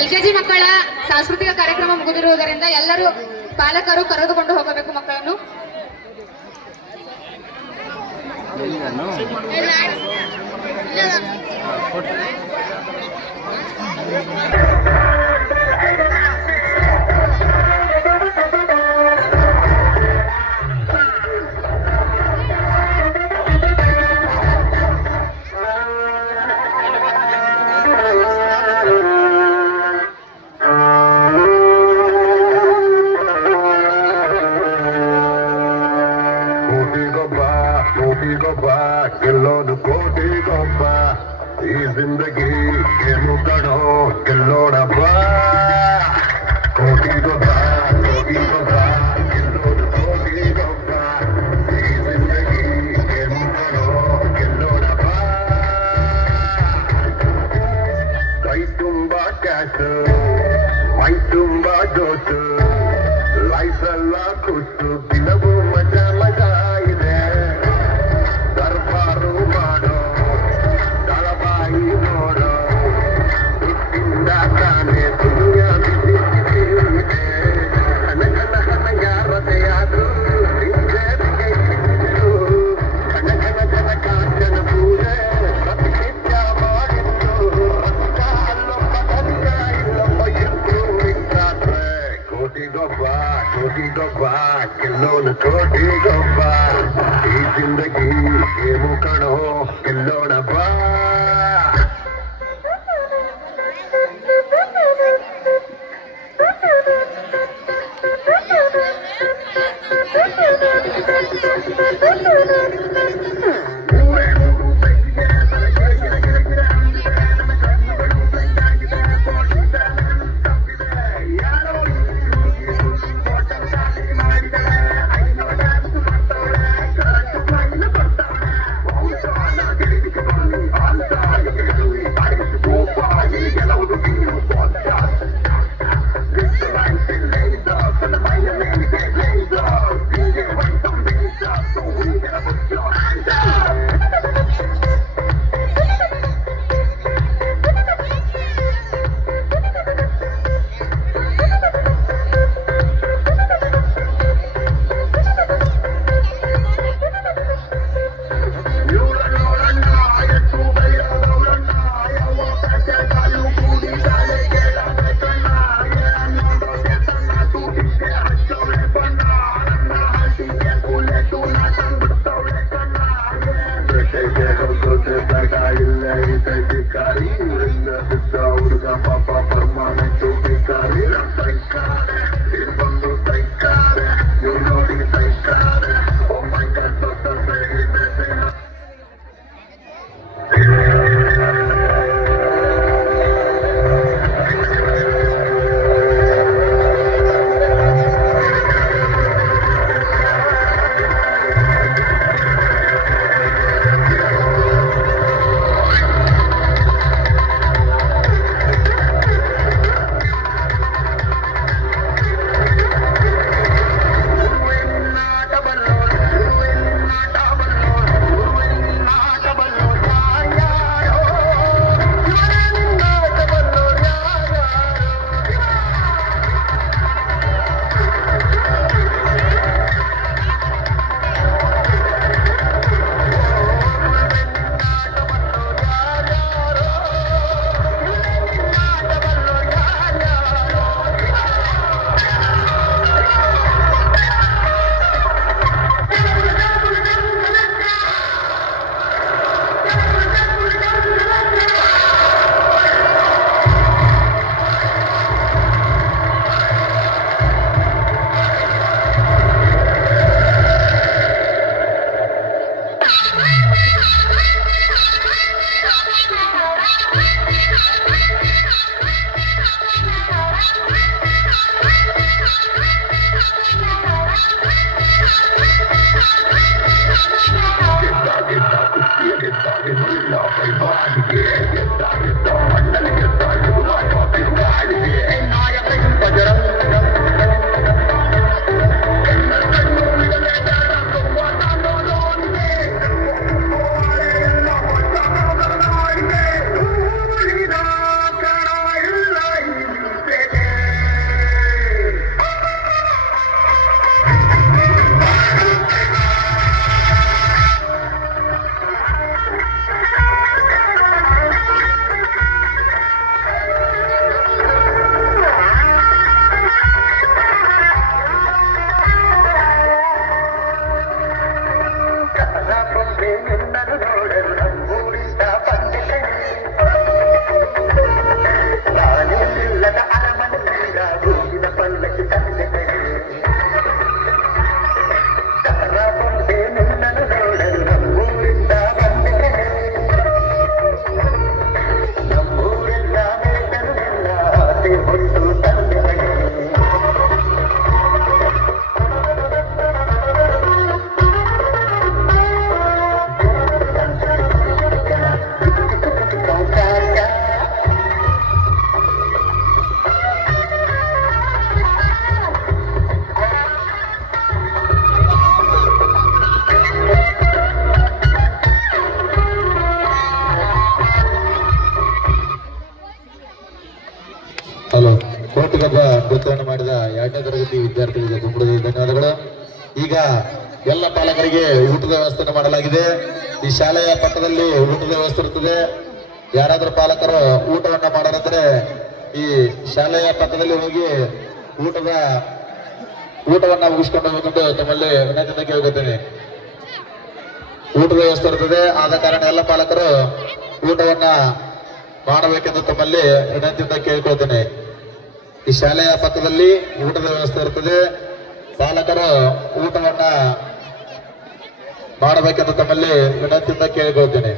LKG ಮಕ್ಕಳ ಸಾಂಸ್ಕೃತಿಕ ಕಾರ್ಯಕ್ರಮ ಮುಗಿದಿರುವುದರಿಂದ ಎಲ್ಲರೂ ಪಾಲಕರು ಕರೆದುಕೊಂಡು ಹೋಗಬೇಕು ಮಕ್ಕಳನ್ನು. ಗೆಲ್ಲೋದು ಕೋಟಿ ಗೊಬ್ಬ ಈ ಜಿಂದಗಿ ಏನು ಕಣೋ ಗೆಲ್ಲೋಡಬ್ಬ ಕೋಟಿ ಗೊಬ್ಬ ಗೆಲ್ಲೋದು ಕೋಟಿ ಗೊಬ್ಬ ಈ ಜಿಂದಗಿ ಏನು ಕಣೋ ಗೆಲ್ಲೋಡಬ್ಬ ಕೈ ತುಂಬಾ ಕ್ಯಾಶ್ ಮೈ ತುಂಬಾ ಜೋಶ್ ಲೈಫ್ ಎಲ್ಲ ಖುಷು ದಿನವೂ ಮಜಾ ಮಜಾ ಇದೆ ದರ್ಬಾರು ಮಾಡೋ ದಳಬಾಯಿ ನೋಡೋ ಹುಟ್ಟಿಂದ ತಾನೇ ದುನಿಯಾ ಬಿಸಿ ಇದೆ ಕನ ಯಾರದೆಯಾದ್ರೂ ಕನ ಕಾಂಚನ ಪೂಜೆ ಪ್ರತಿನಿತ್ಯ ಮಾಡಿದ್ದು ಅಲ್ಲೊಬ್ಬ ಧನ್ಯ ಇಲ್ಲೊಬ್ಬ ಇದ್ದು ಇಂತಾದ್ರೆ ಕೋಟಿ ಗೊಬ್ಬ ಗೆಲ್ಲೋನು ಕೋಟಿ ಗೊಬ್ಬ ಈ ಜಿಂದಗಿ ಏನು ಕಣೋ ಗೆಲ್ಲೋಣ ಬಾ ಕೋಟಿಗೊಬ್ಬ ನೃತ್ಯವನ್ನು ಮಾಡಿದ 2ನೇ ತರಗತಿ ವಿದ್ಯಾರ್ಥಿಗಳಿಗೆ ತುಂಬ ಧನ್ಯವಾದಗಳು. ಈಗ ಎಲ್ಲ ಪಾಲಕರಿಗೆ ಊಟದ ವ್ಯವಸ್ಥೆಯನ್ನು ಮಾಡಲಾಗಿದೆ. ಈ ಶಾಲೆಯ ಪಕ್ಕದಲ್ಲಿ ಊಟದ ವ್ಯವಸ್ಥೆ ಇರುತ್ತದೆ. ಯಾರಾದರೂ ಪಾಲಕರು ಊಟವನ್ನ ಮಾಡೋದಂದ್ರೆ ಈ ಶಾಲೆಯ ಪಕ್ಕದಲ್ಲಿ ಹೋಗಿ ಊಟವನ್ನ ಮುಗಿಸ್ಕೊಂಡು ಹೋಗುವುದು ತಮ್ಮಲ್ಲಿ ವಿನಂತಿಯಿಂದ ಕೇಳ್ಕೊತೀನಿ. ಊಟದ ವ್ಯವಸ್ಥೆ ಇರ್ತದೆ, ಆದ ಕಾರಣ ಎಲ್ಲ ಪಾಲಕರು ಊಟವನ್ನ ಮಾಡಬೇಕೆಂದು ತಮ್ಮಲ್ಲಿ ವಿನಂತಿಯಿಂದ ಕೇಳ್ಕೊಳ್ತೇನೆ. ಈ ಶಾಲೆಯ ಪಕ್ಕದಲ್ಲಿ ಊಟದ ವ್ಯವಸ್ಥೆ ಇರ್ತದೆ, ಪಾಲಕರು ಊಟವನ್ನ ಮಾಡಬೇಕೆಂದು ತಮ್ಮಲ್ಲಿ ವಿನಂತಿಯಿಂದ ಕೇಳಿಕೊಳ್ತೇನೆ.